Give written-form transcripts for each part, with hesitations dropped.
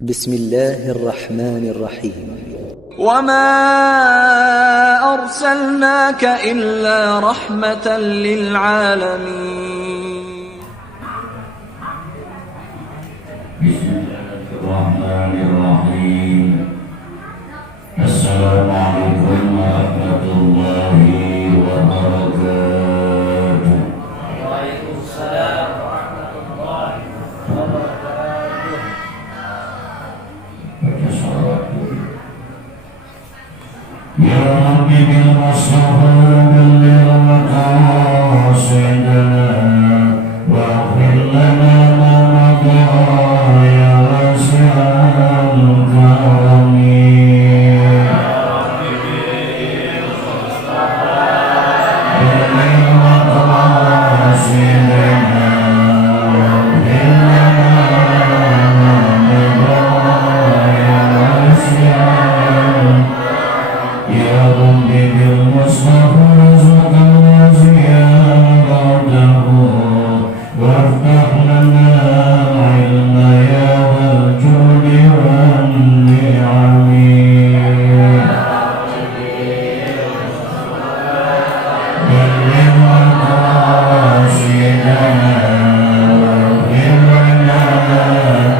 بسم الله الرحمن الرحيم. وما أرسلناك إلا رحمة للعالمين. بسم الله الرحمن الرحيم. السلام عليكم ورحمة الله وبركاته. وعليكم السلام ورحمة الله وبركاته. يا رب بالمصطفى بلغ مقاصدنا واغفر لنا ما مضى يا واسع الكرم. بلغ مقاصدنا واغفر لنا ما مضى يا واسع يا رب بالمصطفى رزقا وزيادته وافتح لنا العلم يا ذا الجود والنعم. بلغ مقاصدنا واغفر لنا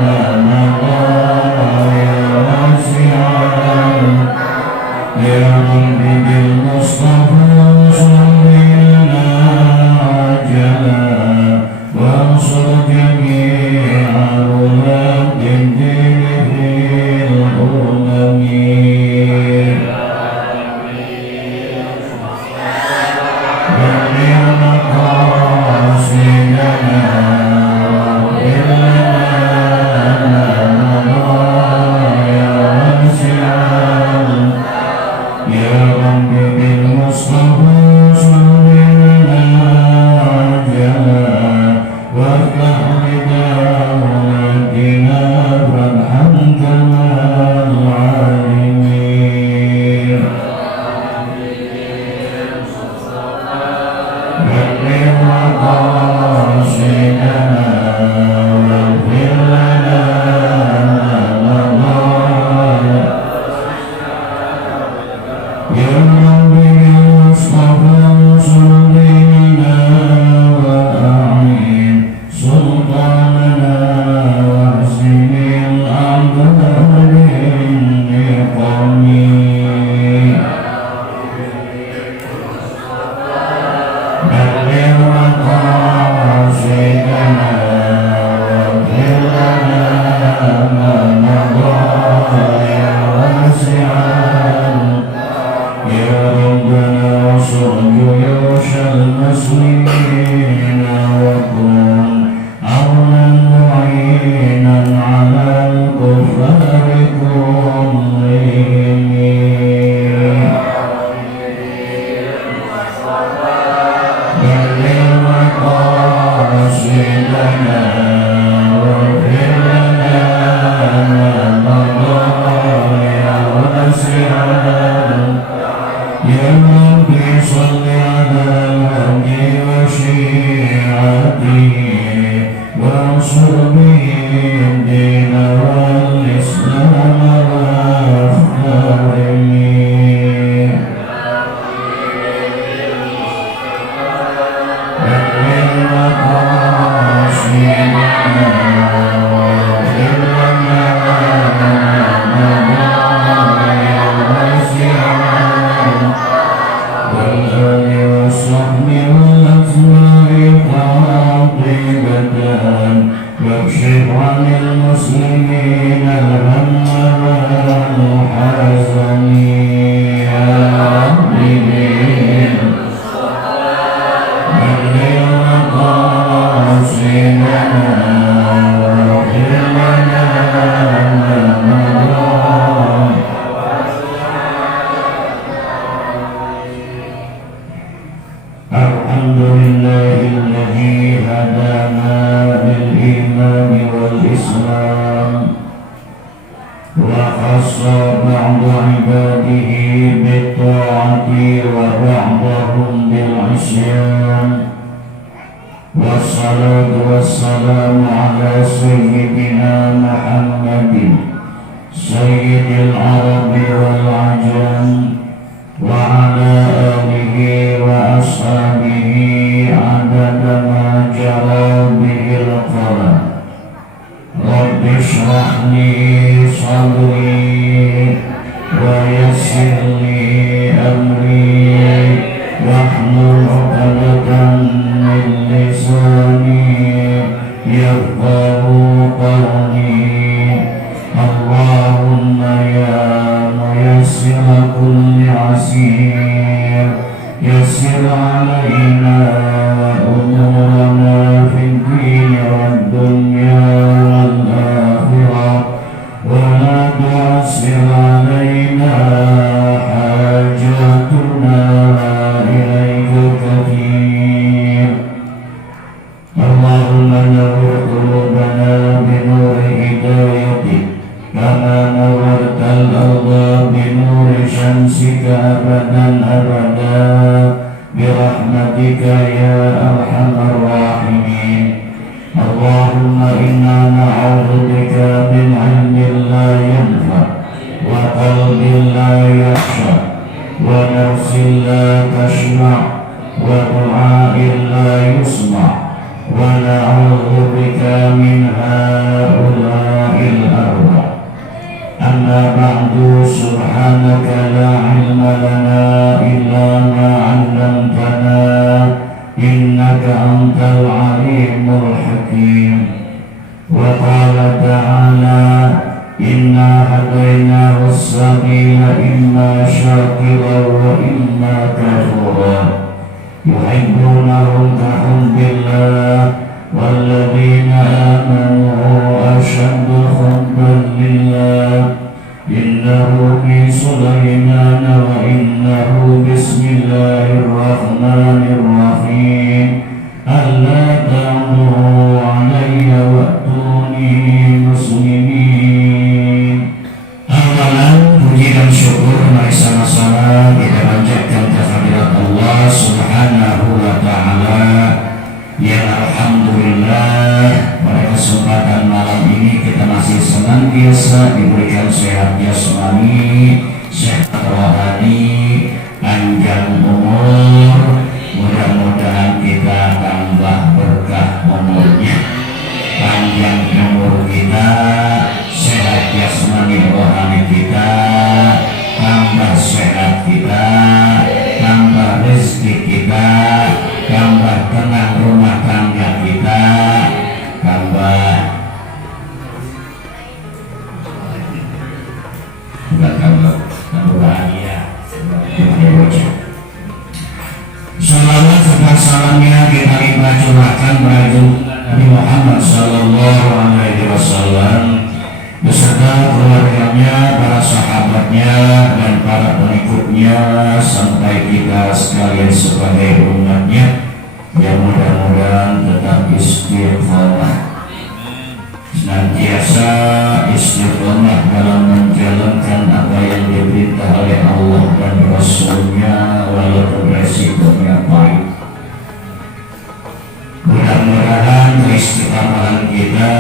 ما مضى يا واسع يا رب بالمصطفى صل لنا عجلا وانصر جميع ولاة الدين في الأمم. بلغ مقاصدنا واغفر لنا ما مضى يا واسع يا رب بالمصطفى صل لنا عجلا وافتح بدولتنا فتحا كما العالمين. بلغ مقاصدنا واغفر لنا ما مضى يا رب بالمصطفى صل لنا وأعين سلطاننا واحسن الأعمال بالنقم. بلغ مقاصدنا واغفر لنا ما مضى يا واسع يا ربنا وانصر جيوش المسلمين وكن عونا معينا على الكفار كلهم. بلغ مقاصدنا واغفر لنا ما مضى يا واسع يا رب صل على الهدي وشيعته وانصر به الدين والإسلام والمسلمين. بلغ مقاصدنا واغفر لنا ما مضى يا واسع والآل والصحب والأتباع قاطبة واكشف عن المسلمين الهم والحزن يا رب بلغ مقاصدنا واغفر لنا ما مضى. الحمد لله الذي هدانا للإيمان والإسلام وخص بعض عباده بالطاعة وبعضهم بالعصيان والصلاة والسلام على سيدنا محمد سيد العرب والعجم وعلى آله وأصحابه عدد ما جرى به القلم رب اشرح لي صدري ويسر لي أمري واحلل عقدة من لساني يفقهوا قولي اللهم يا ميسر كل عسير يسر علينا أمورنا في الدين والدنيا والآخرة ولا تعسر علينا حاجاتنا إليك كثير اللهم نور قلوبنا بنور هدايتك كما نورت الأرض بنور شمسك أبدا أبدا برحمتك يا أرحم الراحمين اللهم إنا نعوذ بك من علم لا ينفع وقلب لا يخشع ونفس لا تشبع ودعاء لا يسمع ونعوذ بك من هؤلاء الأربع أما بعد سبحانك لا علم لنا إلا ما علمتنا إنك أنت العليم الحكيم وقال تعالى إنا هديناه السبيل إما شاكرا وإما كفورا يحبونهم كحب الله والذين آمنوا أشد حبا لله إنه من سليمان وإنه بسم الله الرحمن الرحيم ألا تعلوا علي وأتوني مسلمين. Awalan puji dan syukur mari sama-sama kita panjatkan kehadirat Allah Subhanahu wa taala yang alhamdulillah pada kesempatan malam ini kita masih senantiasa diberikan sehat jasmani, sehat rohani, panjang umur. Mudah-mudahan kita tambah berkah umurnya, panjang umur kita, sehat jasmani rohani kita, tambah sehat kita, tambah rezeki kita, tambah tenang rumah tangga kita, tambah bahagia. Salawat serta salamnya kita curahkan kepada Nabi Muhammad Sallallahu Alaihi Wasallam beserta keluarganya, para sahabatnya, dan para pengikutnya sampai kita sekalian sebagai umatnya yang mudah-mudahan tetap istiqomah, senantiasa istiqomah dalam menjalankan apa yang diperintah oleh Allah dan Rasulnya walaupun resikonya pahit. Mudah-mudahan keistiqomahan kita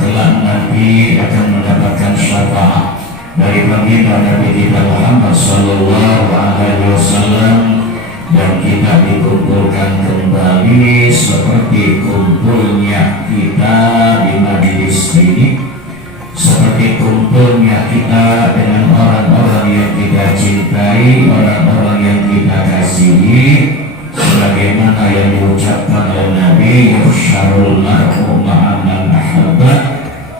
kelak nanti akan mendapatkan syafaat dari baginda Nabi kita Muhammad Sallallahu Alaihi Wasallam dan kita dikumpulkan kembali seperti kumpulnya kita di majelis ini, seperti kumpulnya kita dengan orang-orang yang kita cintai, orang-orang yang kita kasihi, sebagaimana yang diucapkan oleh Nabi yuhsyarul mar'u ma'a man ahabba,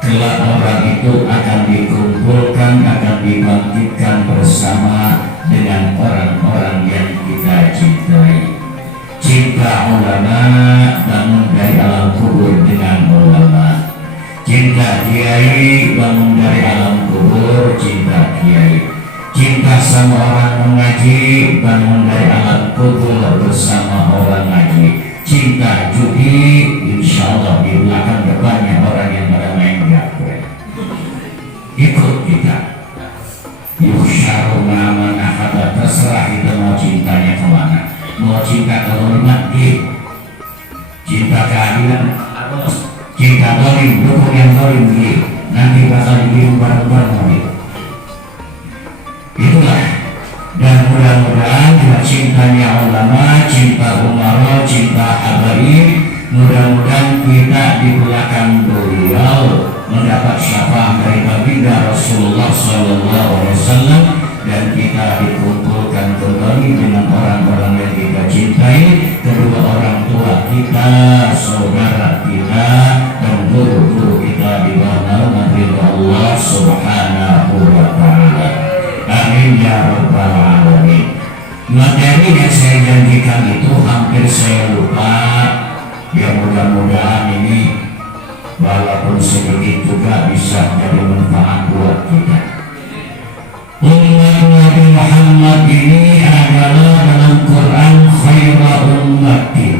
kelak orang itu akan dikumpulkan, akan dibangkitkan bersama dengan orang-orang yang kita cintai. Cinta ulama bangun dari alam kubur dengan ulama, cinta kiai bangun dari alam kubur cinta kiai, cinta sama orang mengaji bangun dari alam kubur bersama orang ngaji, cinta judi insya Allah di belakang depannya orang yang pada main gapur ikut kita. Yuhsyaru ma'aman ahada, terserah kita mau cintanya kemana, mau cinta kehormat cinta keadilan, cinta dolim, dukung yang dolim nanti bakal dibimbang bareng-bareng. habaib, mudah-mudahan kita di belakang beliau mendapat syafaat dari baginda Rasulullah Sallallahu Alaihi Wasallam, dan kita dikumpulkan kembali dengan orang-orang yang kita cintai, kedua orang tua kita, saudara kita, dan guru-guru kita di bawah naungan ridha Allah Subhanahu wa Ta'ala. Amin ya rabbal alamin. Materi yang saya janjikan itu hampir saya lupa. Ya mudah-mudahan ini walaupun sedikit juga bisa jadi manfaat buat kita. Umat Nabi Muhammad ini adalah dalam Quran khaira ummati,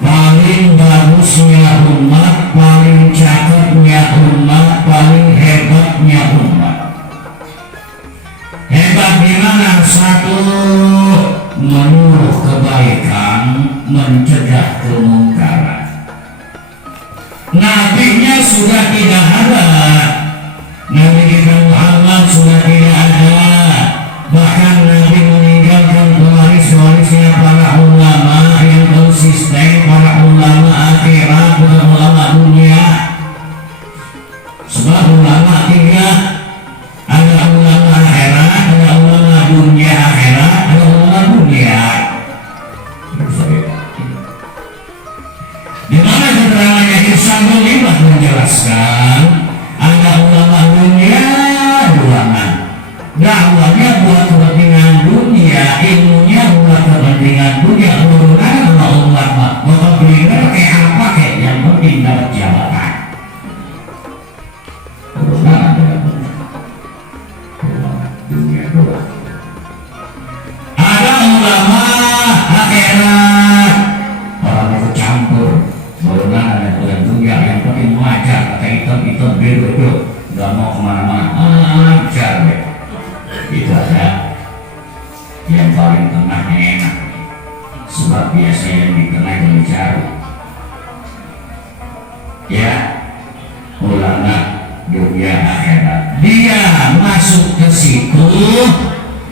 paling bagusnya umat, paling cakepnya umat, paling hebatnya umat. Hebat di mana? Satu, menyuruh kebaikan, mencegah kemungkaran. Nabinya sudah tidak ada, Nabi kita Muhammad sudah tidak ada, bahkan Nabi meninggalkan pewaris-warisnya para ulama yang konsisten, para ulama akhirat, bukan ulama dunia. Sebab ulama tiga, ada ulama akhirat, ada ulama dunia akhirat, ada ulama dunia. Di mana keterangannya Ihsan Mulimah menjelaskan ada ulama dunia, ulama dakwahnya buat kepentingan dunia, ilmunya buat kepentingan dunia, urunan sama ulama mau beliau kayak apa, kayak yang penting dapat jabatan. Urunan adalah dunia doang. Ada ulama akhirat, orang itu campur urunan ada dengan dunia, yang penting mengajar, kata hitam biru, nggak mau kemana-mana, ajar deh. Itu ada yang paling tengahnya enak, sebab biasa yang di tengah yang dicari. Ya, ulama dunia akhirat, dia masuk ke situ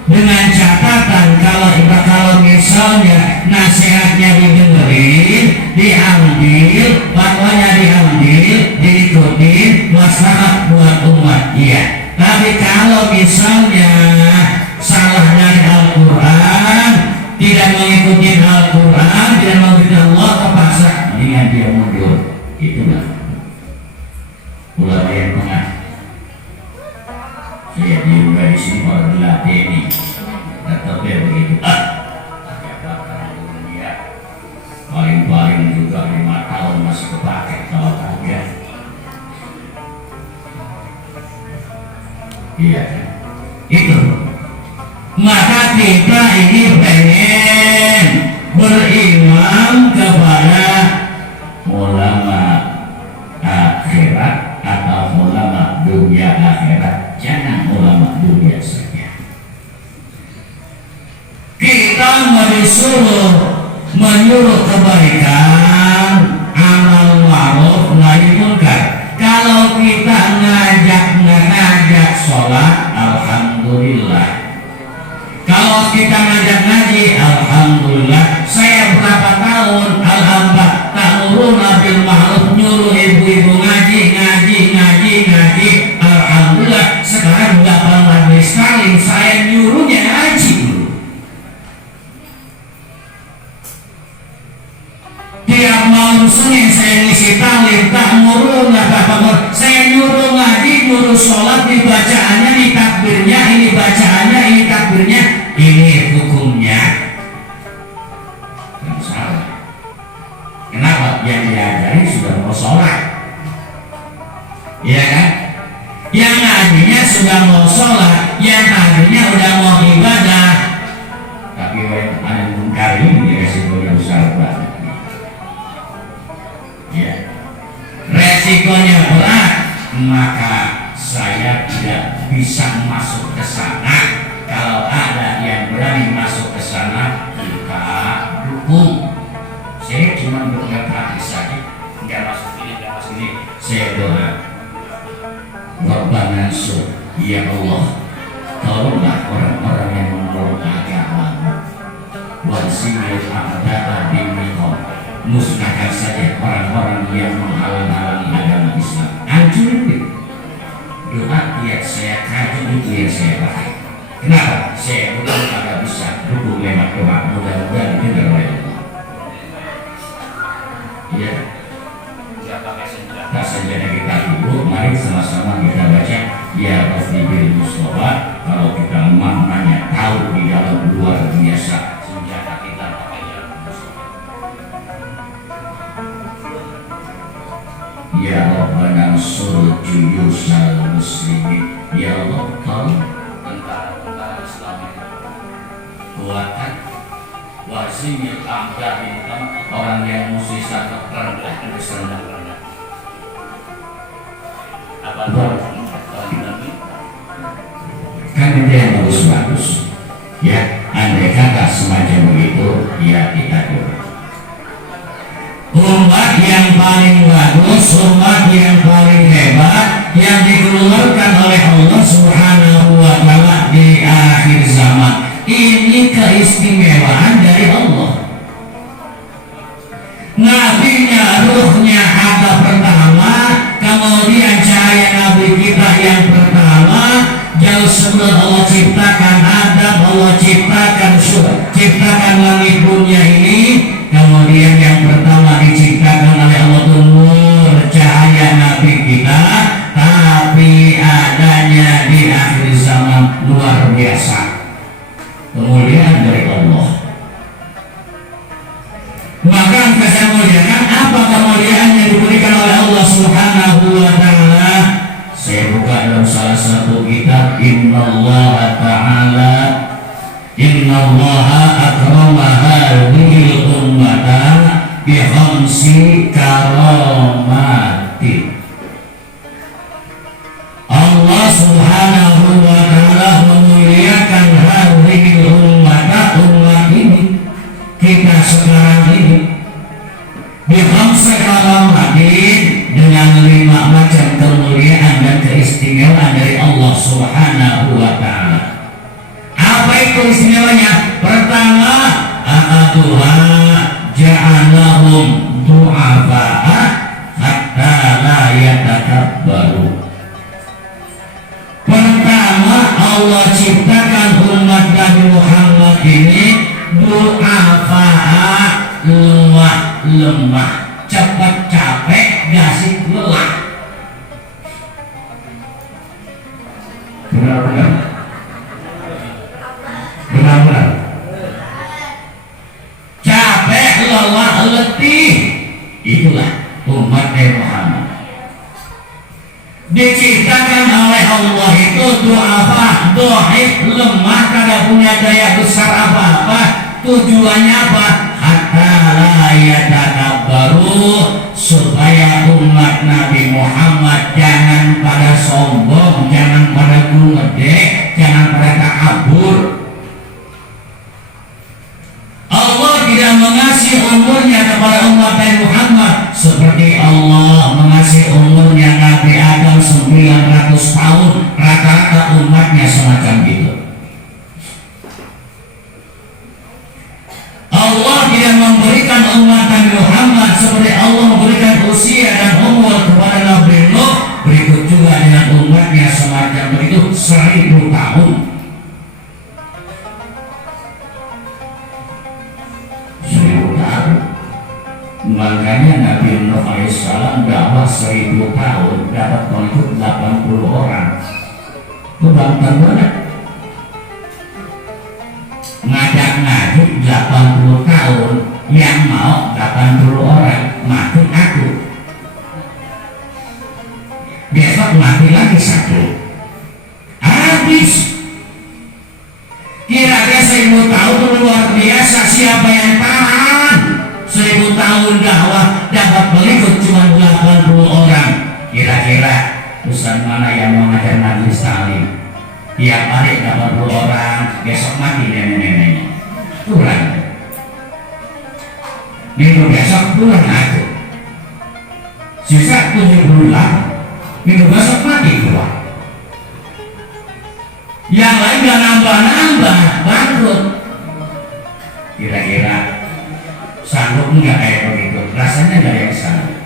dengan catatan kalau misalnya nasihatnya didengerin, diambil, fatwanya diambil, diikuti, maslahat buat umat, iya. Tapi kalau misalnya salah dari Al-Quran, tidak mengikuti Al-Quran, tidak mengikuti Allah, terpaksa dengan dia mundur. Itulah ulama yang tengah. Saya juga di sini orang dilatih ini, tetapi begitu. Dunia paling juga 5 tahun masih kepake kalau kaget. Iya, itu. Maka kita ini pengen beriman kepada ulama akhirat atau ulama dunia akhirat, jangan ulama dunia saja. Kita menyuruh kebaikan, amal ma'ruf nahi munkar. Kalau kita ngajak sholat, alhamdulillah. Kalau kita ngajak ngaji, alhamdulillah. Saya berapa tahun, alhamdulillah, ta'muruna bil ma'ruf, nyuruh ibu-ibu ngaji. Alhamdulillah, sekarang nggak pernah sekali saya nyuruhnya ngaji. Tiap malam Senin saya ngisi taklim, ta'muruna saya nyuruh ngaji, nyuruh sholat, di bacaannya, di takbirnya, ini bacaannya, ini takbirnya, ini hukumnya. Yang salah. Kenapa? Yang diajari sudah mau sholat, iya kan? Yang ngajinya sudah mau sholat, yang ngajinya udah mau ibadah, tapi yang ada mungkar ini resikonya besar banget. Ya, resikonya berat, maka saya tidak bisa masuk ke sana. Kalau ada yang berani masuk ke sana, kita dukung. Saya cuma berkata saja, nggak masuk ini. Saya doa, Rabbana ansur, ya Allah, tolonglah orang-orang yang menolong agama, wansimil a'da'a dini musnahkan saja orang-orang yang menghalang-halangi agama Islam. Hancurin doa yang saya kaji itu yang saya pakai. Kenapa? Saya bukan agak bisa dukung lewat doa, mudah-mudahan didengar oleh Allah. Ya, tak senjata kita dulu, mari sama-sama kita baca ya Rafibil Mustafa. Kalau kita maknanya tahu di dalam luar biasa, senjata kita pakai ya Mustafa. Ya Rabbana ansur juyusal muslimin. Ya Allah, tolong tentara-tentara Islam kuatkan wasimil amdahin, orang yang mesti sangat rendah dan rendah. Apa Nabi? Kan itu yang bagus-bagus. Ya, andai kata semacam begitu, ya kita dulu. Umat yang paling bagus, umat yang paling hebat, yang dikeluarkan oleh Allah Subhanahu wa Ta'ala di akhir zaman. Ini keistimewaan dari Allah. Nabinya, ruhnya ada pertama, kemudian cahaya Nabi kita yang pertama. Jauh sebelum Allah ciptakan Adam, Allah ciptakan langit dunia ini. Kemudian yang pertama diciptakan oleh Allah itu nur, cahaya Nabi kita. Tapi adanya di akhir zaman luar biasa, kemuliaan dari Allah. Maka saya muliakan, apa kemuliaan yang diberikan oleh Allah Subhanahu wa Ta'ala? Saya buka dalam salah satu kitab, Innallaha ta'ala Innallaha akrama hadhil ummata bi khamsi karamati. Allah Subhanahu wa Ta'ala memuliakan hadhil ummata, umat ini, kita sekarang ini, bi khamsi karamati, dengan 5 macam kemuliaan dan keistimewaan dari Allah Subhanahu wa Ta'ala. Apa itu istimewanya? Pertama, a'aduha ja'alahum du'afa'a hatta la yatakabbaru. Pertama, Allah ciptakan umat Nabi Muhammad ini du'afa'a, lemah, cepat capek, gasik lelah. Benar-benar capek, lelah, letih. Itulah umat Nabi Muhammad. Diciptakan oleh Allah itu du'afa, dohib, lemah, kada punya daya besar apa-apa. Tujuannya apa? Hatta la yatakabbaru, supaya umat Nabi Muhammad jangan pada sombong, jangan pada gede, jangan pada takabur. Allah tidak mengasihi umurnya kepada umat Nabi Muhammad seperti Allah mengasihi umurnya Nabi Adam 900 tahun. Rata-rata umatnya semacam itu. Allah tidak memberikan umat Nabi Muhammad seperti Allah memberikan usia dan umur kepada Nabi Nuh. Berikut juga dengan umatnya semacam begitu 1000 tahun. 1000 tahun. Makanya Nabi Nuh alaihissalam dakwah 1000 tahun dapat mengikut 80 orang. Itu bangtan banget. Ngajak ngaji 80 tahun, yang mau 80 orang, mati aku. Besok mati lagi 1. Habis. Kira-kira 1000 tahun luar biasa. Siapa yang tahan 1000 tahun dakwah dapat berikut cuma 80 orang? Kira-kira ustaz mana yang mau ngajar Nabi Salim? Tiap hari 80 orang, besok mati nenek-neneknya. Kurang. Minggu besok kurang aku. Sisa 70. Minggu besok mati keluar. Yang lain gak nambah-nambah, bangkrut. Kira-kira Sanggup enggak kayak begitu? Rasanya enggak yang sanggup.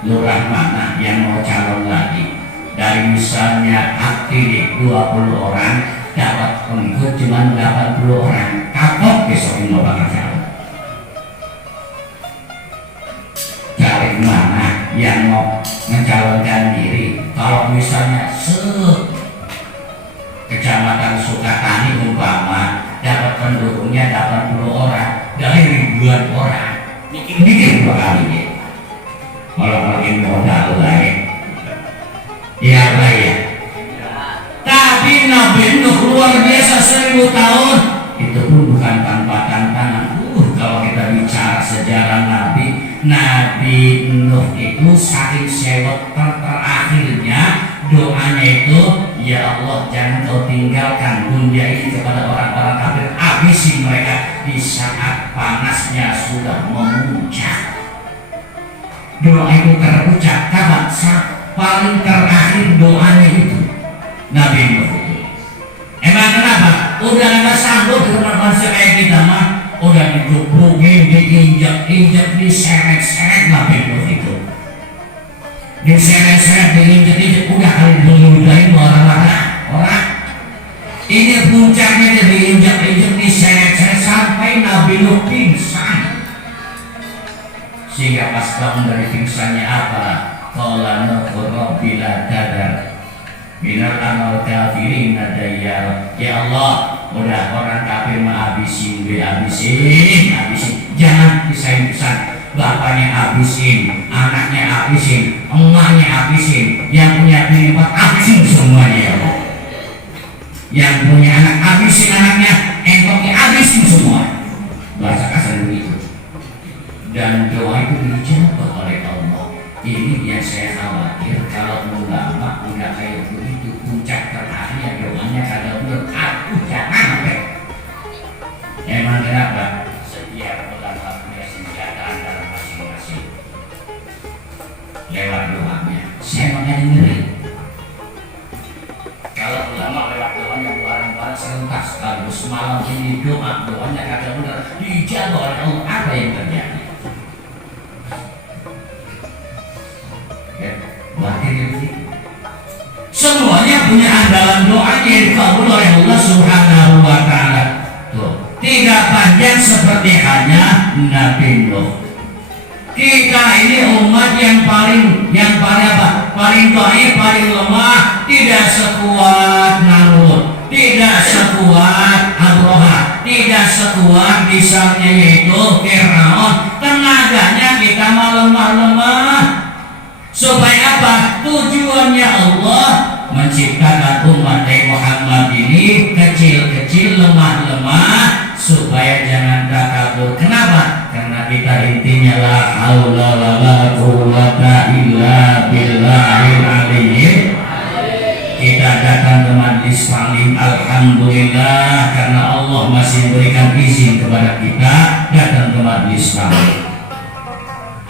Lurah mana yang mau calon lagi? Dari misalnya aktif 20 orang, dapat pengikut cuma 80 orang, kapok besok ini mau bakal calon. Dari mana yang mau mencalonkan diri? Kalau misalnya Kecamatan Sukatani umpama dapat pendukungnya 80 orang dari ribuan orang, bikin dua kali ya. Kalau ini modal lain, ya lah ya. Tapi Nabi Nuh luar biasa 1000 tahun itu pun bukan tanpa tantangan. Kalau kita bicara sejarah Nabi Nuh itu saking sewot terakhirnya doanya itu, ya Allah jangan kau tinggalkan dunia ini kepada orang-orang kafir, habisi mereka di saat panasnya sudah memuncak. Doa itu terucap kapan? Paling terakhir doanya itu Nabi Nuh itu. Emang kenapa? Udah nggak sanggup dengan manusia kayak kita mah, udah dikumpulin, diinjak-injak, diseret-seret Nabi Nuh itu. Diseret-seret, diinjak-injak, udah kali meludahin orang. Ini puncaknya diinjak-injak, diseret-seret sampai Nabi Nuh pingsan. Sehingga pas bangun dari pingsannya apa? Qala Nuh rabbi la tadar minal amal kafirin dayar. Ya Allah, udah orang kafir mah habisin, jangan pisahin-pisahin. Bapaknya habisin, anaknya habisin, emaknya habisin, yang punya bini 4 habisin semuanya ya Allah. Yang punya anak habisin anaknya, engkongnya habisin semua. Bahasa kasar begitu. Dan doa itu dijawab oleh Allah. Ini yang saya khawatir kalau ulama udah kayak begitu, puncak terakhir doanya kagak bener, aku jangan sampai. Emang kenapa? Setiap ulama punya senjata antara masing-masing. Lewat doanya, saya makanya ngeri. Kalau ulama lewat doanya barang-barang serentak sekaligus malam ini doanya kagak bener, dijawab oleh Allah, apa yang terjadi? Semuanya punya andalan doanya yang dikabul oleh Allah Subhanahu wa Ta'ala. Tuh, tidak panjang seperti hanya Nabi Nuh. Kita ini umat yang paling apa? Paling dhaif, paling lemah, tidak sekuat Namrud, tidak sekuat Abraha, tidak sekuat misalnya yaitu Fir'aun. Tenaganya kita lemah-lemah. Supaya apa? Tujuannya Allah menciptakan umat Muhammad ini kecil-kecil, lemah-lemah, supaya jangan takabur. Kenapa? Karena kita intinya la haula wala quwwata illa billahil aliyyil. Kita datang ke majlis taklim, alhamdulillah, karena Allah masih memberikan izin kepada kita datang ke majlis taklim.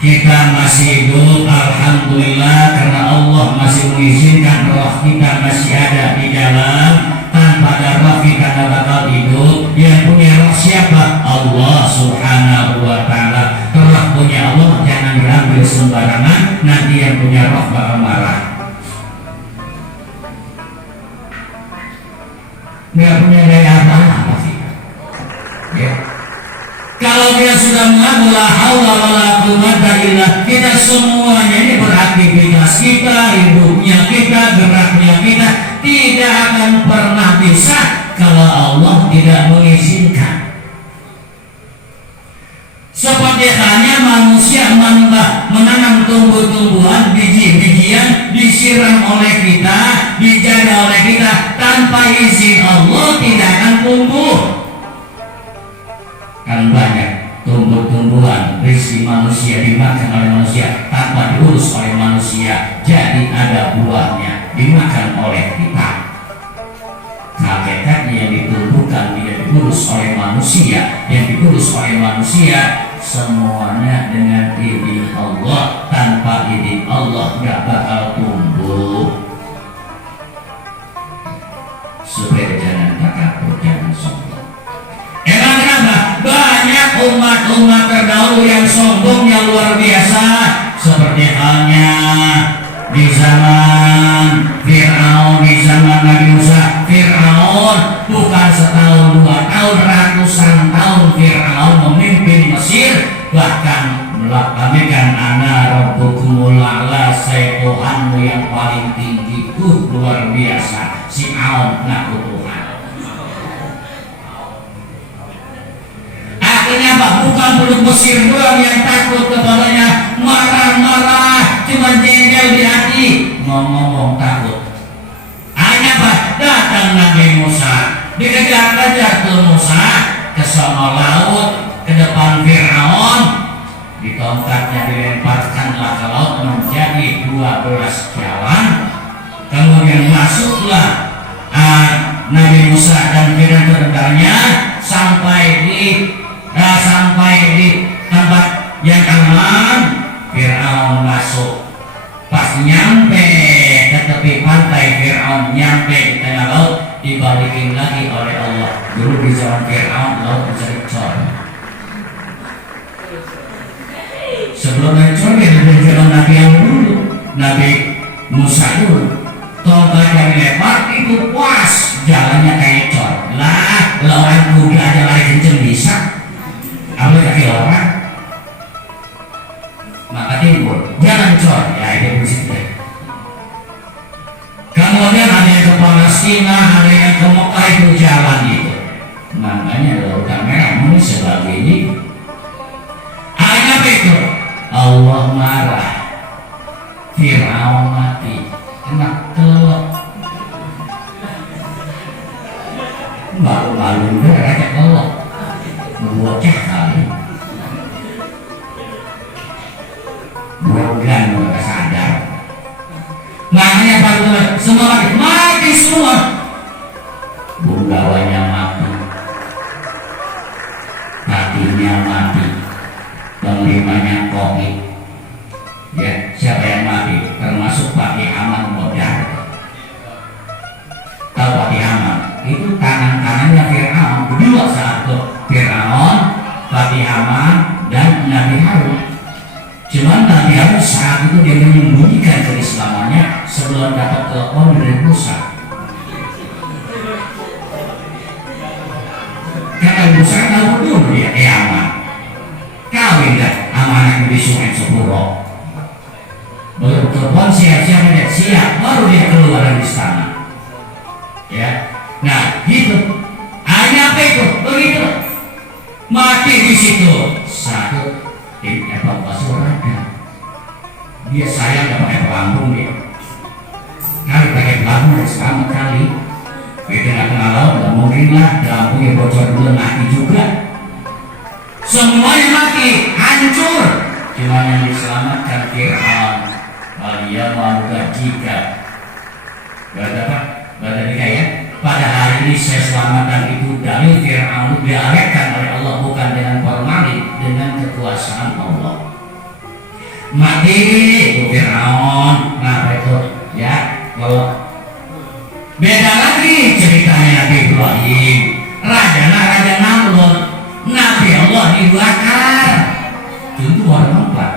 Kita masih hidup, alhamdulillah, karena Allah masih mengizinkan roh kita masih ada di dalam. Tanpa ada roh kita tidak bakal hidup. Yang punya roh siapa? Allah Subhanahu wa Ta'ala. Roh punya Allah jangan diambil sembarangan, nanti yang punya roh bakal marah. Nggak punya daya apa sih? Ya. Kalau kita sudah mengaku la haula wala quwwata illa, kita semuanya ini beraktivitas, kita hidupnya, kita geraknya, kita tidak akan pernah bisa kalau Allah tidak mengizinkan. Seperti halnya manusia menanam tumbuh-tumbuhan, biji-bijian disiram oleh kita, dijaga oleh kita, tanpa izin Allah tidak akan tumbuh. Kan banyak tumbuh-tumbuhan rezeki manusia dimakan oleh manusia tanpa diurus oleh manusia, jadi ada buahnya dimakan oleh kita. Hakikatnya yang ditumbuhkan tidak diurus oleh manusia, yang diurus oleh manusia semuanya dengan izin Allah. Tanpa izin Allah gak bakal tumbuh. Supaya jangan takabur, jangan sombong. Emang kenapa? Banyak umat-umat terdahulu yang sombong yang luar biasa, seperti halnya di zaman Fir'aun, di zaman Nabi Musa. Fir'aun bukan setahun 2 tahun, ratusan tahun Fir'aun memimpin Mesir, bahkan melakamikan ana rabbukumul a'la, saya Tuhanmu yang paling tinggi. Luar biasa si Aun ngaku Tuhan. Akhirnya apa? Bukan penduduk Mesir doang yang takut kepadanya, marah-marah, cuma jengkel di hati, ngomong takut. Hanya apa? Datang Nabi Musa, dikejar-kejar tuh Musa ke sono laut, ke depan Fir'aun, di tongkatnya dilemparkanlah ke laut menjadi 12 jalan. Kemudian masuklah Nabi Musa dan tentaranya sampai di tempat yang aman. Fir'aun masuk. Pas nyampe ke tepi pantai, Fir'aun nyampe di tengah laut, dibalikin lagi oleh Allah. Dulu di zaman Fir'aun laut menjadi cor. Sebelum cor ya dari zaman Nabi yang dulu, Nabi Musa dulu. Tongkat yang dilempar itu pas jalannya kayak cor. Lah, lawan kuda aja lari kenceng bisa. Apa kaki orang? Maka timbul jangan cor, ya itu prinsipnya. Kemudian ada yang ke Palestina, ada yang ke Mekah, itu jalan itu. Makanya lautan merah ini sebagai ini. Hanya itu Allah marah, Fir'aun mati, kena telok. Malu-malu rakyat telok, bocah kali. Bukan mereka sadar. Makanya pada semua mati semua. Bunggawanya mati, kakinya mati, penglimanya COVID. Ya, siapa yang mati? Termasuk Pak Aman Modar. Tahu Pak Aman? Itu tangan-tangannya Fir'aun. Berdua saat itu Fir'aun, Pak Aman, dan Nabi Harun. Cuman Nabi Harun saat itu dia menyembunyikan keislamannya sebelum dapat telepon dari Musa. Kata Musa, tahu dulu dia Aman. Kawin dah amanah di Sungai Sepuro. Baru telepon siap-siap dia siap, baru dia keluar dari istana. Ya, nah gitu. Hanya apa itu? Begitu. Mati di situ. Satu tim evakuasi warga. Dia sayang gak pakai pelampung dia. Kali pakai pelampung dan selamat kali. Itu gak kenal laut, gak mungkin lah. Pelampungnya bocor dulu mati juga. Semuanya mati, hancur. Cuma yang diselamatkan Fir'aun. Dia manusia jika Berada ya. Pada hari ini saya selamatkan itu dari Fir'aun diarahkan oleh Allah, bukan dengan formalin, dengan kekuasaan Allah. Mati itu Fir'aun. Kenapa itu? Ya, kalau beda lagi ceritanya Nabi Ibrahim, Raja Namrud, Nabi Allah dibakar. Itu orang empat.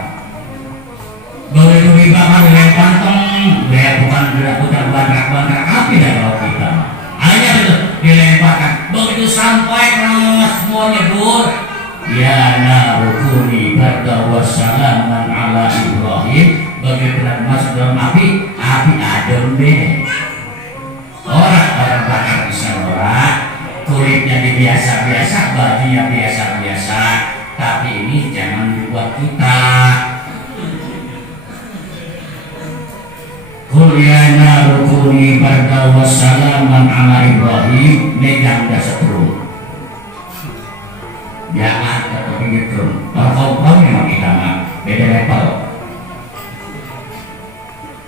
Boleh dibakar oleh pantong, dia bukan bantrak api dan kalau kita hanya itu dilemparkan. Begitu sampai semua nyebur, ya narukuni barda wassalaman ala Ibrahim. Begitu masuk dalam api adem deh. Orang bakar bisa orang, kulitnya biasa-biasa, bajunya biasa-biasa, tapi ini jangan dibuat kita. Qul narukuni barda wassalaman ala Ibrahim, megang dah setrum. Jangan tetap begitu. Kalau kau memang kita mah beda level.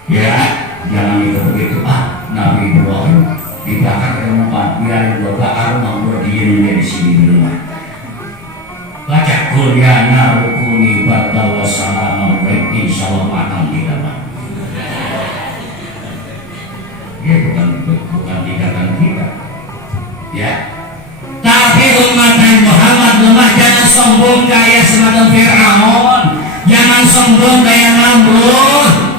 Ya, jangan itu begitu. Nabi Ibrahim dibakar ke rumah, biar gua bakar rumah gua di sini di rumah. Baca Qul narukuni barda wassalaman, insyaallah matang kita mah. Ya bukan ikatan kita, ya. Tapi umat Muhammad lemah, jangan sombong kayak semacam Fir'aun, jangan sombong kayak Namrud.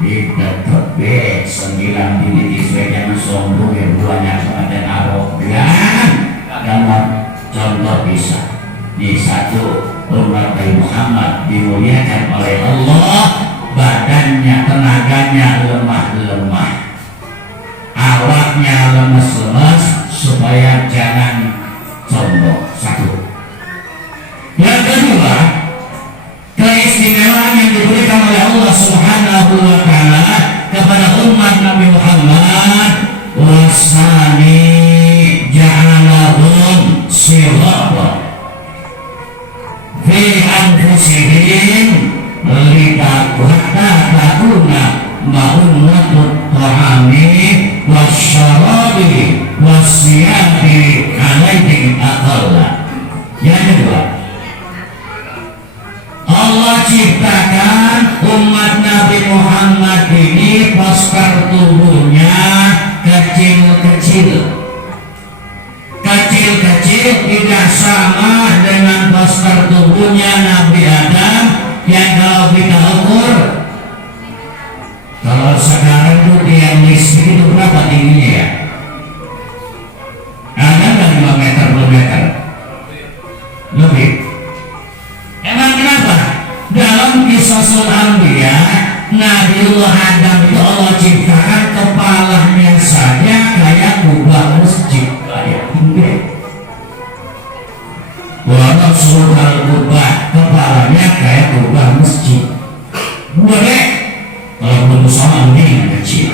Tidak be 9 bini sesuai, jangan sombong yang banyak semacam arogan. Dalam contoh bisa di satu umat Nabi Muhammad dimuliakan oleh Allah, badannya tenaganya lemah-lemah, awaknya lemes-lemes, supaya jangan sombong. Satu. Yang kedua, keistimewaan yang diberikan oleh Allah Subhanahu wa Ta'ala kepada umat Nabi Muhammad, wasani ja'alahum sirata fi anfusihim litakuna ma'unatut ta'ami wasyarabi wasyiati alaihim aqalla. Yang kedua, Allah ciptakan umat Nabi Muhammad ini postur tubuhnya kecil-kecil, tidak sama dengan postur tubuhnya Nabi Adam yang kalau kita ukur, kalau sekarang tuh tiang listrik itu berapa tingginya ya? Ada nggak 5 meter, 2 meter? Lebih. Emang kenapa? Dalam kisah Anbiya, Nabiullah Adam itu Allah ciptakan kepalanya saja kayak kubah masjid, kayak tinggi. Walau suruh kubah, kepalanya kayak kubah masjid. Boleh kalau belum sama ini kecil.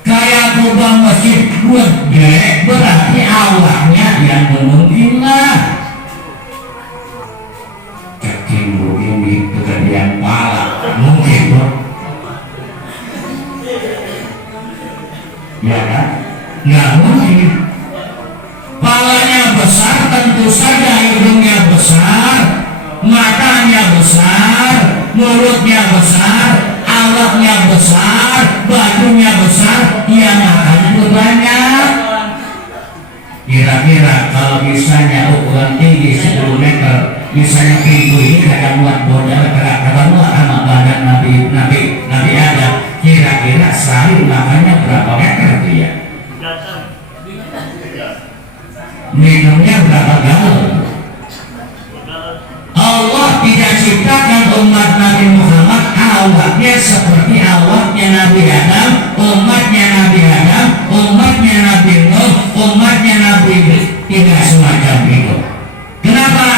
Kayak kubah masjid gede, berarti awalnya yang memungkinkan. Kecil ini kegedean pala, mungkin bro. Ya kan? Nggak mungkin. Palanya besar, tentu saja hidungnya besar, matanya besar, mulutnya besar, awaknya besar, bajunya besar, yang makan itu banyak. Kira-kira kalau misalnya ukuran tinggi 10 meter, misalnya pintu ini kagak muat modal, kagak muat sama badan Nabi Adam, kira-kira sehari makannya berapa meter dia? Minumnya berapa galon? Allah tidak ciptakan umat Nabi Muhammad awaknya seperti awaknya Nabi Adam, umatnya Nabi Adam, umatnya Nabi Nuh, umatnya Nabi Ibrahim. Tidak semacam itu. Kenapa?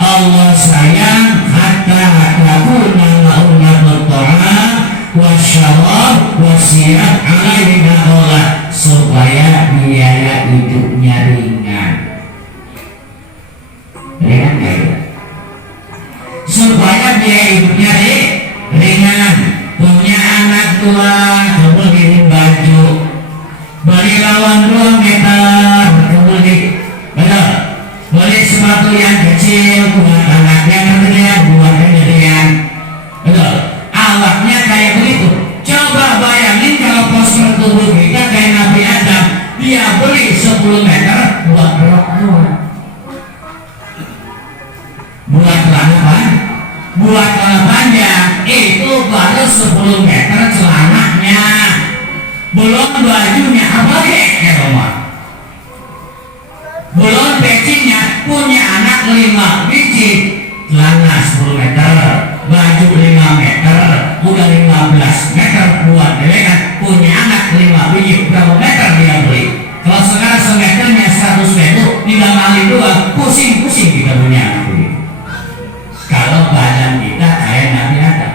Allah sayang hatta takuna ma'unatut ta'am wasyarab wasiyat alaihi Allah, supaya biaya hidupnya ringan. Supaya biaya hidupnya ringan. Punya anak tua, kamu beli baju, beli lawan 2 meter, kamu beli sepatu yang kecil buat anaknya kegedean, buat kegedean. Betul. Awaknya kayak begitu. Coba bayangin kalau postur tubuh kita kayak Nabi Adam, dia beli 10 meter buat rok doang. Buat celana panjang itu baru 10 meter celananya, belum bajunya, apalagi rumah, belum pecinya. Punya anak 5 biji, celana 10 meter, baju 5 meter, udah 15 meter buat dewekan. Punya anak 5 biji, berapa meter dia beli? Kalau sekarang semeternya 100.000, tinggal kali 2, pusing-pusing kita punya anak ini. Kalau badan kita kayak Nabi Adam,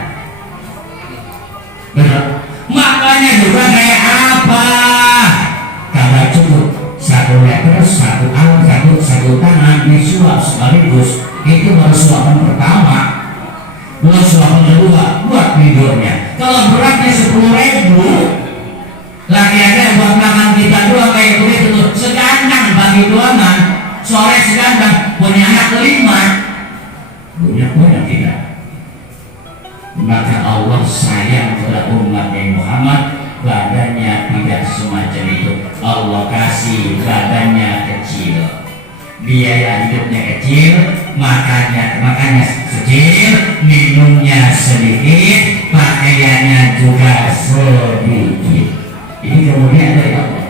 betul. Makanya juga kayak apa? Kagak cukup 1 meter, 1 arm, satu tangan disuap sekaligus. Itu baru suapan pertama. Belum suapan kedua buat tidurnya. Kalau beratnya 10.000, lagi aja buat makan kita dua kayak begitu. Segandang bagi doangan, sore segandang, punya anak 5. Banyak tidak. Maka Allah sayang kepada umat Muhammad, badannya tidak semacam itu. Allah kasih badannya kecil, biaya hidupnya kecil, makanya kecil, minumnya sedikit, pakaiannya juga sedikit. Ini kemudian dari Allah.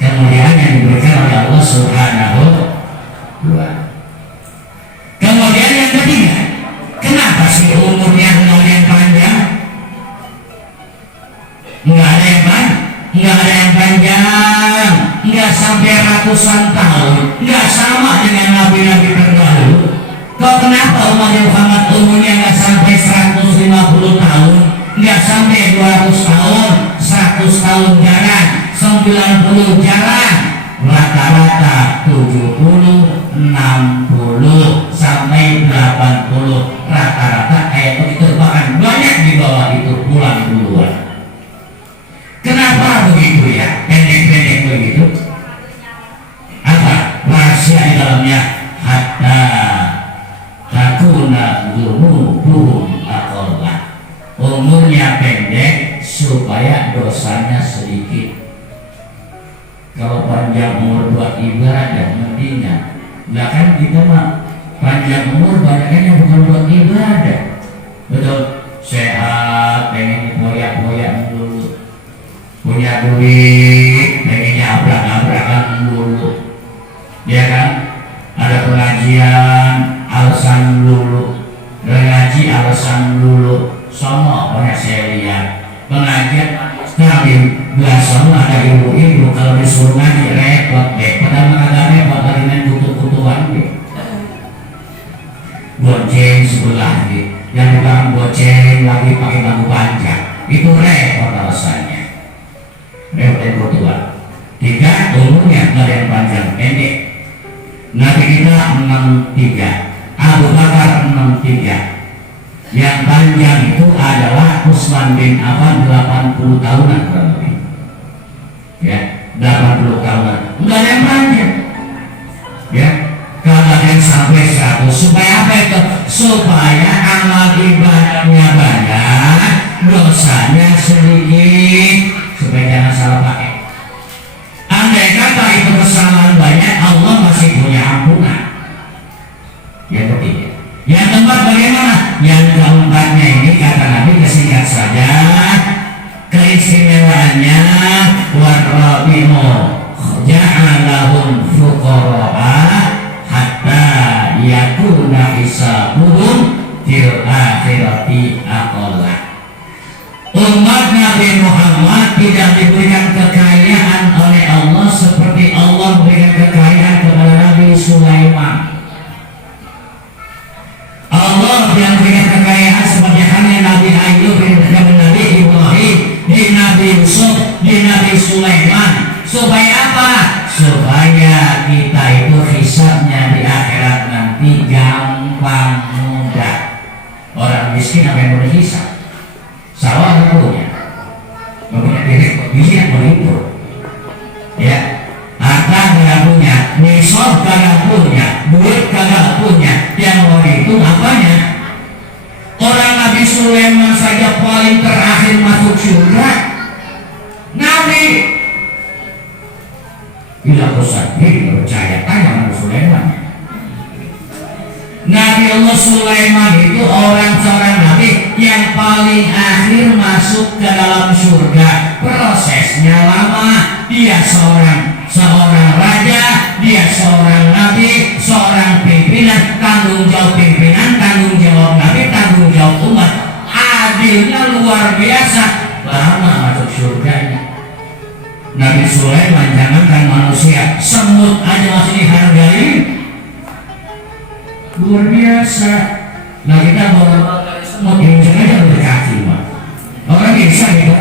Kemudian yang diberikan oleh Allah Subhanahu wa. Kemudian yang ketiga, kenapa sih umurnya nggak ada yang panjang? Nggak ada yang panjang, nggak sampai ratusan tahun, nggak sama dengan nabi-nabi terdahulu. Kok kenapa umat Muhammad umurnya nggak sampai 150 tahun, nggak sampai 200 tahun, 100 tahun jarang, 90 jarang, rata-rata 70, 60 sampai 80, rata-rata kayak begitu, bahkan banyak di bawah itu pulang duluan. Kenapa begitu ya? Pendek-pendek begitu. Apa rahasia di dalamnya? Hatta takuna dzunubuhum aqalla. Umurnya pendek supaya dosanya sedikit. Kalau panjang umur buat ibadah mendingan. Nah kan kita mah panjang umur banyaknya bukan buat ibadah. Betul. Sehat, pengen poyak-poyak dulu, punya duit, pengennya abrak-abrakan dulu, ya kan? Ada pengajian, alasan dulu, ngaji alasan dulu, sama banyak saya lihat pengajian. Tapi biasanya ada ibu-ibu kalau disuruh ngaji repot deh, padahal agak repot dari main kutu-kutuan deh. Bonceng sebelah deh, yang bukan bonceng lagi pakai bambu panjang, itu repot alasannya. Repot kutuan. Tiga, umurnya nggak ada yang panjang, pendek. Nabi kita 63, Abu Bakar 63. Yang panjang itu adalah Utsman bin Affan 80 tahunan kurang lebih. Ya, 80 tahunan. Enggak ada yang panjang. Ya, kalau yang sampai 100 supaya apa itu? Supaya amal ibadahnya banyak, dosanya sedikit, supaya jangan salah pakai. Andai kata itu kesalahan banyak, Allah masih punya ampunan. Yang ketiga. Yang keempat bagaimana? Yang keempatnya ini kata Nabi kesingkat saja, keistimewaannya warabi'u ja'alahum fuqara'a hatta yakuna hisabuhum fil akhirati aqalla. Umat Nabi Muhammad tidak diberikan kekayaan oleh Allah seperti Allah memberikan kekayaan kepada Nabi Sulaiman. Allah yang memberikan kekayaan seperti halnya Nabi Ayub, Nabi Ibrahim, Nabi Yusuf, Nabi Sulaiman. Supaya apa? Supaya kita itu hisabnya di akhirat nanti gampang mudah. Orang miskin apa yang boleh hisab? Sawah nggak punya, direk, bisa melipur, ya. Harta nggak punya, nisab nggak punya, duit nggak punya. Yang mau itu apanya? Orang Nabi Sulaiman saja paling terakhir masuk surga. Nabi tidak usah percaya, tanya Nabi Sulaiman. Nabi Allah Sulaiman itu seorang nabi yang paling akhir masuk ke dalam surga. Prosesnya lama. Dia seorang raja, dia seorang nabi, seorang pimpinan, tanggung jawab pimpinan, tanggung jawab nabi, tanggung jawab umat. Adilnya luar biasa. Lama masuk surganya. Nabi Sulaiman jangankan manusia, semut aja masih dihargai. Luar biasa. Nah kita bawa semut diunjung aja berkaki mah. Orang bisa gitu.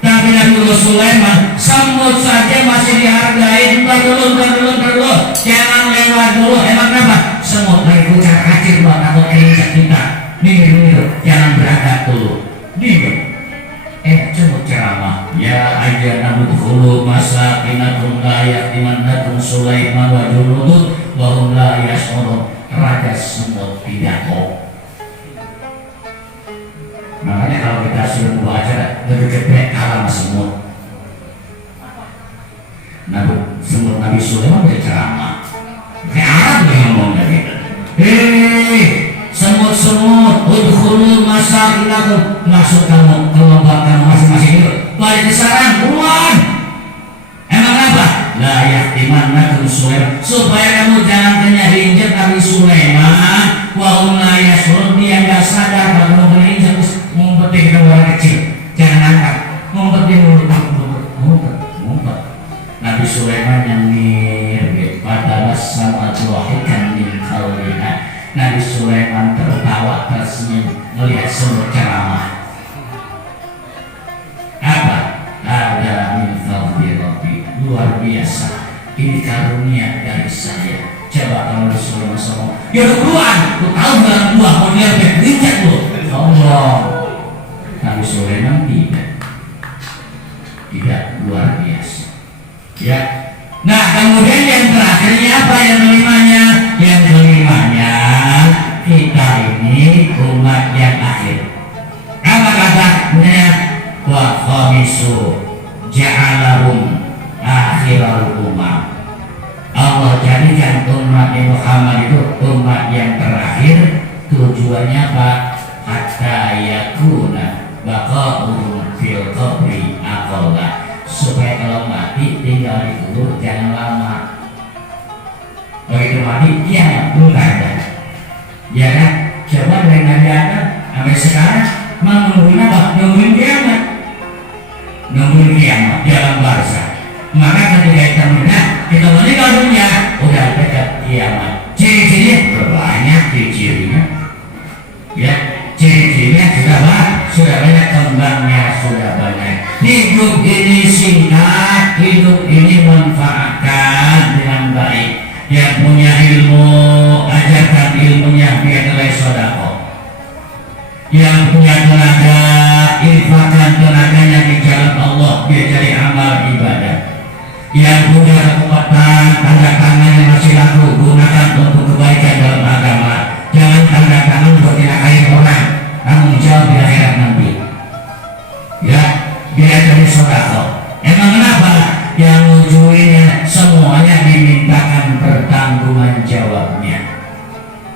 Tapi Nabi Sulaiman semut saja masih dihargai. Entar dulu, jangan lewat dulu. Emang kenapa? Semut lagi kucar kacir buat takut keinjak kita. Nih, jangan berangkat dulu. Nih, semut ceramah. Ya ayyuhan udkhulu masakinakum la ya'timannakum Sulaiman wa junuduh wa hum la yash'urun. Raja semut pidato. Makanya kalau kita sudah buat acara lebih gede kalah semut. Nabi Sulaiman berceramah. masakilakum, maksud kamu kelompok kamu masing-masing itu balik ke sarang buruan. Emang apa? La yahtimannakum Sulaiman, supaya kamu jangan kena injak Nabi Sulaiman. Wa hum la yashurun, dia enggak sadar kalau kamu kena injak ngumpet ke orang kecil. Jangan angkat, ngumpet ngumpet. Nabi Sulaiman yang mirip pada sama tuahikan min qawliha. Nabi Sulaiman tertawa tersenyum melihat semua ceramah. Apa? Ada min fadli Rabbi, luar biasa. Ini karunia dari saya. Coba kamu disuruh masuk. Ya duluan, lu tahu dalam buah mau dia berpijak lu. Allah. Nabi Sulaiman tidak luar biasa. Ya. Nah kemudian yang terakhirnya apa yang kelimanya? Yang kelimanya kita ini umat yang akhir. Apa katanya? Wa khamisu ja'alahum akhiral umam. Allah jadikan umat Muhammad itu umat yang terakhir. Tujuannya apa? Hatta yakuna baqa'uhum fil qabri aqalla, supaya kalau mati tinggal di kubur jangan lama. Begitu mati dia bukan ada. Ya kan? Coba dari Nabi Adam sampai sekarang menunggu apa? Nungguin kiamat. Nungguin kiamat dalam barzah. Maka ketika kita meninggal, kita meninggal dunia, udah dekat kiamat. Ciri-cirinya banyak, ciri-cirinya. Ya, ciri-cirinya sudah banyak, kembangnya sudah banyak. Hidup ini singkat, hidup ini manfaatkan dengan baik. Yang punya ilmu, ajarkan ilmunya biar nilai sedekah. Yang punya tenaga, infakkan tenaganya di jalan Allah biar jadi amal ibadah. Yang punya kekuatan, tanda tangan yang masih laku, gunakan untuk kebaikan dalam agama. Jangan tanda tangan buat dinakain orang, tanggung jawab di akhirat nanti. Ya, biar jadi sedekah. Emang kenapa? Yang ujungnya semuanya dimintakan pertanggungan jawabnya.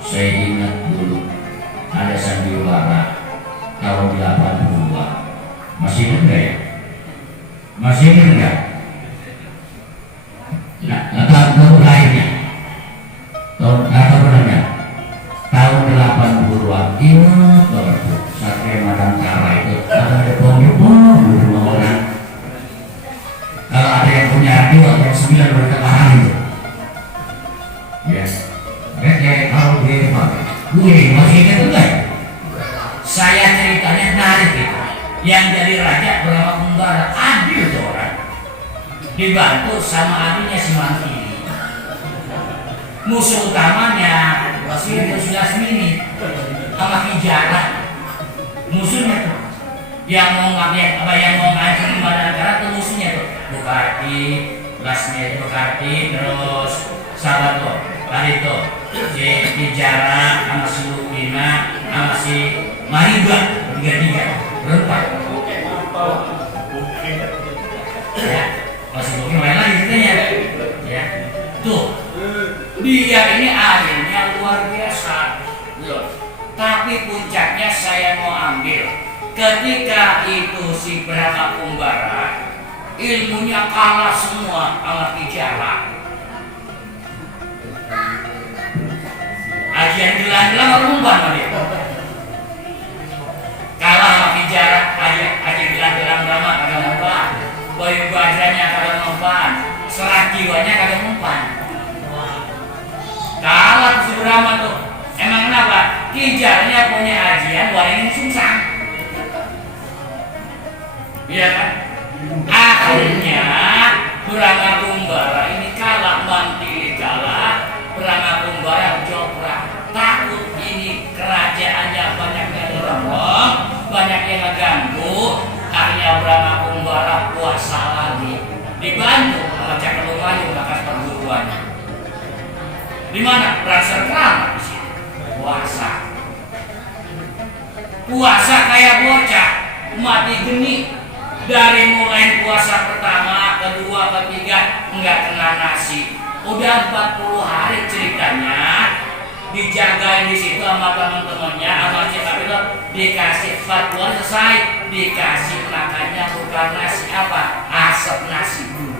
Saya ingat dulu ada sandiwara tahun 82. Masih ingat enggak ya? Masih ingat enggak? Nah, tahun lahirnya tahun berapa? Tahun 80-an. Ingat banget tuh Satria Madangkara itu ada bom-bom di rumah orang. Kalau ada yang punya radio atau yang 9 berkelaran itu, ya, kayak kalau dia gue masih ingat enggak? Saya ceritanya menarik gitu. Yang jadi raja bernama Kumbara, adil tuh orang. Dibantu sama adiknya si Mantili. Musuh utamanya masih Lasmini sama Kijara. Musuhnya tuh yang mau ngancurin Madangkara tuh musuhnya tuh Bukarti, Lasmini Bukarti, terus sahabat tuh tadi tuh si Kijara sama si Lukina sama si Mariba, tiga berempat. Ya, masih mungkin lain lagi katanya. Ya, tuh dia ini akhirnya luar biasa. Loh, tapi puncaknya saya mau ambil ketika itu si Brahma Kumbara ilmunya kalah semua sama Kijara. Ajian gelang-gelang rumban sama dia. Kalah sama Kijara, ajian gelang-gelang Brahma kagak mempan. Bayu badannya kagak mempan. Serat jiwanya kagak mempan. Kalah si Brahma tuh. Emang kenapa? Kijaranya punya ajian waringin sungsang. Iya kan? Akhirnya Brahma Kumbara ini kalah, Mantili kalah, Brahma Kumbara joprak. Takut ini kerajaannya banyak yang rongrong, banyak yang ngeganggu. Akhirnya Brahma Kumbara puasa lagi, dibantu sama Cakramayu bekas perguruannya. Di mana? Berasal Krama di sini. Puasa kayak bocah, mati geni. Dari mulai puasa pertama, kedua, ketiga enggak kena nasi. Udah 40 hari ceritanya dijagain di situ sama teman-temannya, sama siapa itu dikasih fatwa selesai, dikasih makannya bukan nasi apa, asap nasi dulu.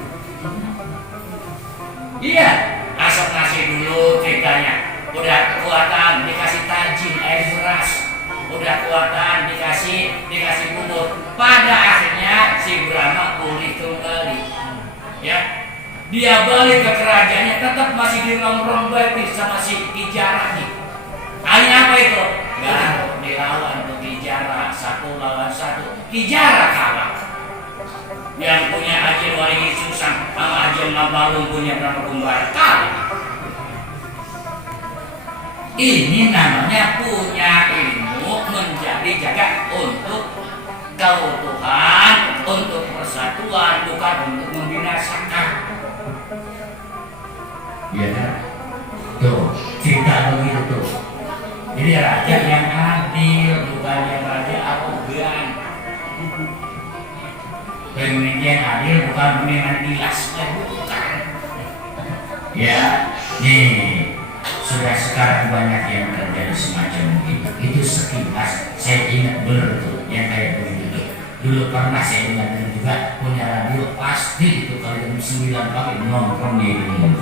Iya, asap nasi dulu ceritanya. Udah kekuatan dikasih tajin air beras, udah kekuatan dikasih bubur. Pada akhirnya si Brahma pulih kembali. Ya, dia balik ke kerajaannya, tetap masih dirongrong baik sama si Kijarah nih. Akhirnya apa itu? Garuk dilawan tuh Kijarah, 1 lawan 1. Kijarah kalah. Yang punya Ajil Waringi Susang sama Ajil Mabalung punya Brahma Kumbara kalah. Ini namanya punya ilmu menjadi jaga untuk keutuhan, untuk persatuan, bukan untuk membinasakan. Iya kan? Tuh, cerita begitu tuh. Jadi raja yang adil, bukan yang raja arogan. Pemimpin yang adil bukan pemimpin tilas, bukan. Ya, nih sudah sekarang banyak yang terjadi semacam itu. Itu sekilas saya ingat benar tuh yang kayak begitu. Dulu pernah saya dengar juga punya radio pasti itu kalau jam 9 pagi nongkrong di ini.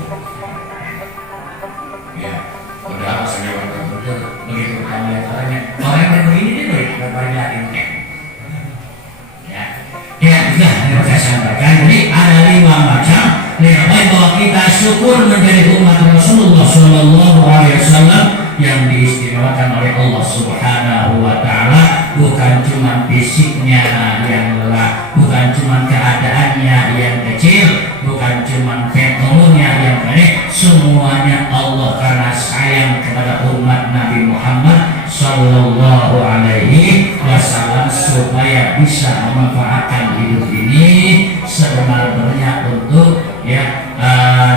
Ya, udah saya betul begitu kami lihat orang yang begini dia banyak lagi. Ya, sudah saya sampaikan. Jadi ada 5 macam. Baik bahwa kita syukur menjadi umat Rasulullah Shallallahu Alaihi Wasallam yang diistimewakan oleh Allah Subhanahu Wa Taala. Bukan cuma fisiknya yang lelah, bukan cuma keadaannya yang kecil, bukan cuma teknologinya yang pendek. Semuanya Allah karena sayang kepada umat Nabi Muhammad Sallallahu Alaihi Wasallam supaya bisa memanfaatkan hidup ini sebenar-benarnya untuk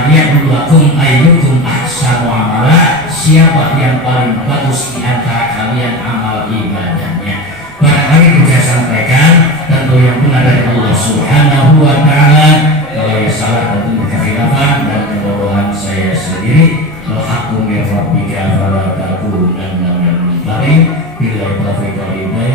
liyabluwakum ayyukum ahsanu amala, siapa yang paling bagus di antara kalian amal ibadahnya. Barangkali bisa sampaikan tentu yang benar dari Allah Subhanahu Wa Taala. Kalau yang salah tentu kekhilafan dan kebodohan saya sendiri. Al-haqqu min rabbika fala takunanna minal mumtarin. Billahi taufiq wal hidayah.